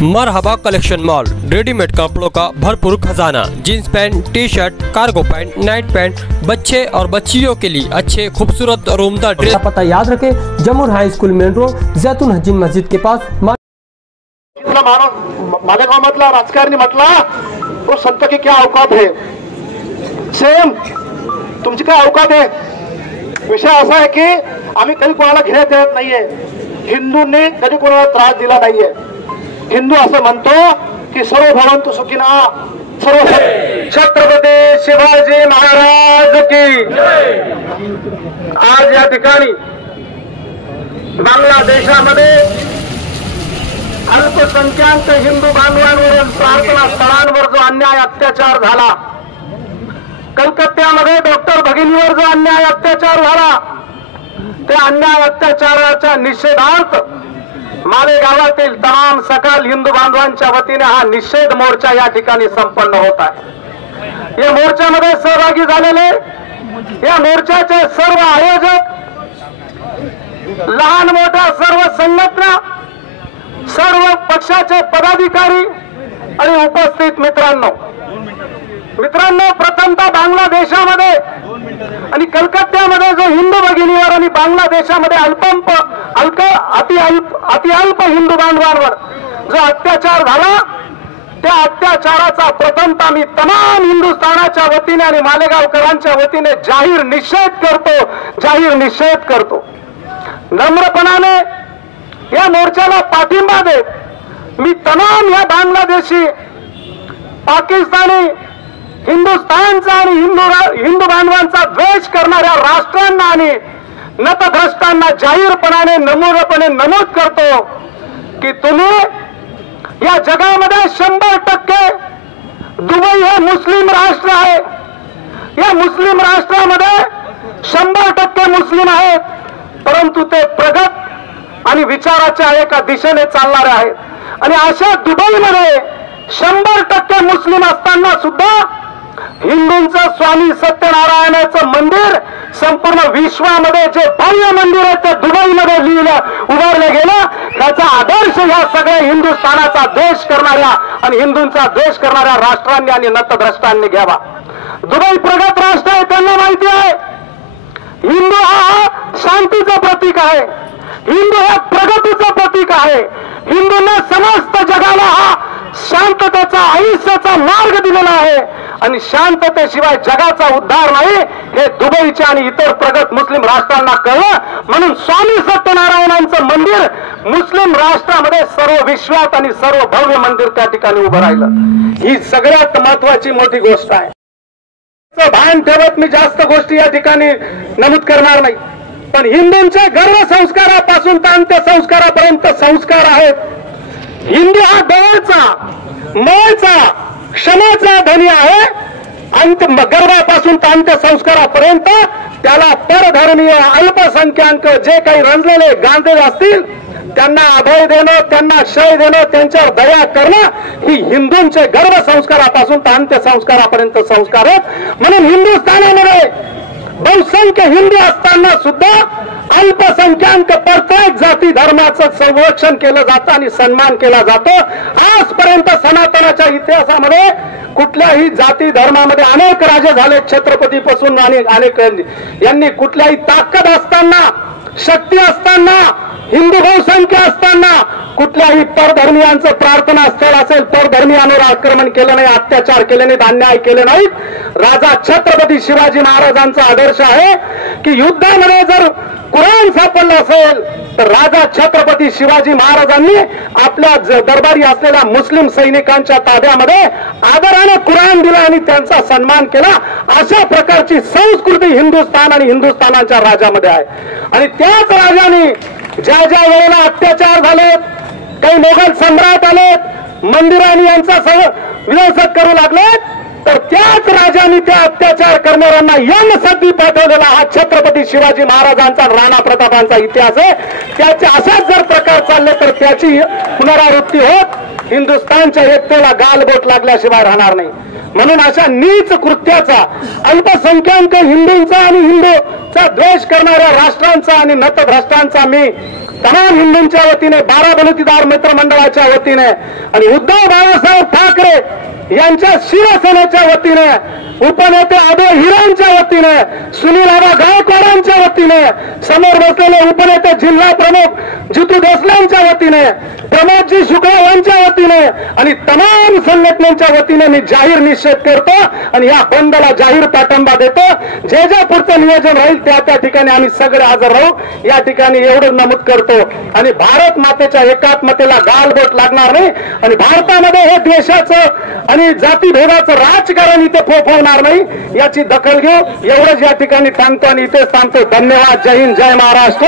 मरहबा collection mall, readymade कपड़ों का भरपूर खजाना। Jeans pant, T shirt, cargo pant, Knight pant, बच्चे और बच्चियों के लिए अच्छे खूबसूरत और उम्दा ड्रेस। पता याद रखें, जमुर हाई स्कूल मेन रोड, जैतून हजीन मस्जिद के पास। मालेगाव मधला राजकारणी म्हटला तो संत की क्या औकात है, सेम तुमची काय औकात आहे। विषय असा आहे की आम्ही कधी कोणाला घेण्यात देत नाहीये, हिंदूंनी कधी कोणाला त्रास दिला नाहीये। हिंदू असं म्हणतो की सर्व भवन्तु सुखिनः, सर्व छत्रपती शिवाजी महाराज की। आज या ठिकाणी बांगलादेशामध्ये अल्पसंख्याक हिंदू बांधवांवर प्रार्थना स्थळांवर जो अन्याय अत्याचार झाला, कलकत्त्यामध्ये डॉक्टर भगिनीवर जो अन्याय अत्याचार झाला, त्या अन्याय अत्याचाराच्या निषेधार्थ मालेगावातील तमाम सकल हिंदू बांधवांच्या वतीने हा निषेध मोर्चा या ठिकाणी संपन्न होत आहे। या मोर्चामध्ये सहभागी झालेले या मोर्चाचे सर्व आयोजक, लहान मोठ्या सर्व संघटना, सर्व पक्षाचे पदाधिकारी आणि उपस्थित मित्रांनो, प्रथमतः बांगलादेशामध्ये आणि कलकत्त्यामध्ये जो हिंदू भगिनीवर आणि बांगलादेशामध्ये अति अल्प हिंदू बांधवांवर जो अत्याचार झाला, त्या अत्याचाराचा प्रथमतः मी तमाम हिंदुस्थानाच्या वतीने आणि मालेगावकरांच्या वतीने जाहीर निषेध करतो। नम्रपणाने या मोर्चाला पाठिंबा देत मी तमाम या बांगलादेशी, पाकिस्तानी, हिंदुस्थानचा आणि हिंदू बांधवांचा द्वेष करणाऱ्या राष्ट्रांना आणि नतभ्रष्टांना जाहीरपणाने नमूद करतो की तुम्ही या जगामध्ये 100% दुबई हे मुस्लिम राष्ट्र आहे। या मुस्लिम राष्ट्रामध्ये 100% मुस्लिम आहेत, परंतु ते प्रगत आणि विचाराच्या एका दिशेने चालणारे आहेत। आणि अशा दुबईमध्ये 100% मुस्लिम असताना सुद्धा हिंदूंचं स्वामी सत्यनारायणाचं मंदिर संपूर्ण विश्वामध्ये जे भव्य मंदिर आहे ते दुबईमध्ये उभारले गेलं। त्याचा आदर्श या सगळ्या हिंदुस्थानाचा द्वेष करणाऱ्या आणि हिंदूंचा द्वेष करणाऱ्या राष्ट्रांनी आणि नतभ्रष्टांनी घ्यावा। दुबई प्रगत राष्ट्र आहे, त्यांना माहिती आहे हिंदू हा शांतीचं प्रतीक आहे, हिंदू हा प्रगतीचं प्रतीक आहे। हिंदूंना समस्त जगाला हा शांततेचा, आयुष्याचा मार्ग दिलेला आहे आणि शांततेशिवाय जगाचा उद्धार नाही हे दुबईच्या आणि इतर प्रगत मुस्लिम राष्ट्रांना कळलं। म्हणून स्वामी सत्यनारायणांचं मंदिर मुस्लिम राष्ट्रामध्ये सर्व विश्वात आणि सर्व भव्य मंदिर त्या ठिकाणी उभं राहिलं। ही सगळ्यात महत्वाची मोठी गोष्ट आहे। भान ठेवत मी जास्त गोष्टी या ठिकाणी नमूद करणार नाही, पण हिंदूंच्या गर्व संस्कारापासून तर अंत्यसंस्कारापर्यंत संस्कार आहेत। हिंदू हा दयाचा, मयाचा, क्षमाचा धनी आहे। गर्भापासून तर अंत्यसंस्कारापर्यंत त्याला परधर्मीय, अल्पसंख्याक जे काही रंजलेले गांधीज असतील त्यांना अभय देणं, त्यांना शय देणं, त्यांच्यावर दया करणं ही हिंदूंचे गर्भ संस्कारापासून तर अंत्यसंस्कारापर्यंत संस्कार आहेत। म्हणून हिंदुस्थानामध्ये बहुसंख्य हिंदू असताना सुद्धा अल्पसंख्याक प्रत्येक जाती धर्माचं संरक्षण केलं जातं आणि सन्मान केला जातो। आजपर्यंत सनातनाच्या इतिहासामध्ये कुठल्याही जाती धर्मामध्ये अनेक राजे झाले, छत्रपती पासून अनेक यांनी कुठल्याही ताकद असताना, शक्ती असताना, हिंदू बहुसंख्या असताना कुठल्याही परधर्मीयांचं प्रार्थना स्थळ असेल परधर्मीयांवर आक्रमण केलं नाही, अत्याचार केले नाहीत, अन्याय केले नाहीत। राजा छत्रपती शिवाजी महाराजांचा आदर्श आहे की युद्धामध्ये जर कुराण सापडलं असेल तर राजा छत्रपती शिवाजी महाराजांनी आपल्या दरबारी असलेल्या मुस्लिम सैनिकांच्या ताब्यामध्ये आदराने कुराण दिला आणि त्यांचा सन्मान केला। अशा प्रकारची संस्कृती हिंदुस्थान आणि हिंदुस्थानाच्या राजामध्ये आहे। आणि त्याच राजाने ज्या ज्या वेळेला अत्याचार झालेत, काही मोगल सम्राट आलेत, मंदिरांनी यांचा विनाशक करू लागलेत, तर त्याच राजांनी त्या अत्याचार करणाऱ्यांना यमसद्दी पाठवलेला हा छत्रपती शिवाजी महाराजांचा, राणा प्रतापांचा इतिहास आहे। त्याचे असाच जर प्रकार चालले तर त्याची पुनरावृत्ती होत हिंदुस्थानच्या एकतेला गालबोट लागल्याशिवाय राहणार नाही। म्हणून अशा नीच कृत्याचा, अल्पसंख्याक हिंदूंचा आणि हिंदूचा द्वेष करणाऱ्या राष्ट्रांचा आणि नतभ्रष्टांचा मी तमाम हिंदूंच्या वतीने, बाराबलुतेदार मित्रमंडळाच्या वतीने आणि उद्धव बाळासाहेब ठाकरे यांच्या शिवसेनेच्या वतीने, उपनेते अभय हिरांच्या वतीने, सुनील आबा गायकवाडांच्या वतीने, समोर बसलेले उपनेते जिल्हा प्रमुख जितू देसलेंच्या वतीने, प्रमोदजी शुक्ला यांच्या वतीने आणि तमाम संघटनांच्या वतीने मी जाहीर निषेध करतो आणि या बंदला जाहीर पाठिंबा देतो. जे जे पुढचं नियोजन राहील त्या ठिकाणी आम्ही सगळे हजर राहू. या ठिकाणी एवढं नमूद करतो आणि भारत मातेच्या एकात्मतेला गालबोट लागणार नाही आणि भारतामध्ये हे देशाचं आणि जातीभेदाचं राजकारण इथे फोफवणार नाही याची दखल घेऊ. एवढंच या ठिकाणी सांगतो आणि इथेच थांबतो. धन्यवाद. जय हिंद, जय महाराष्ट्र.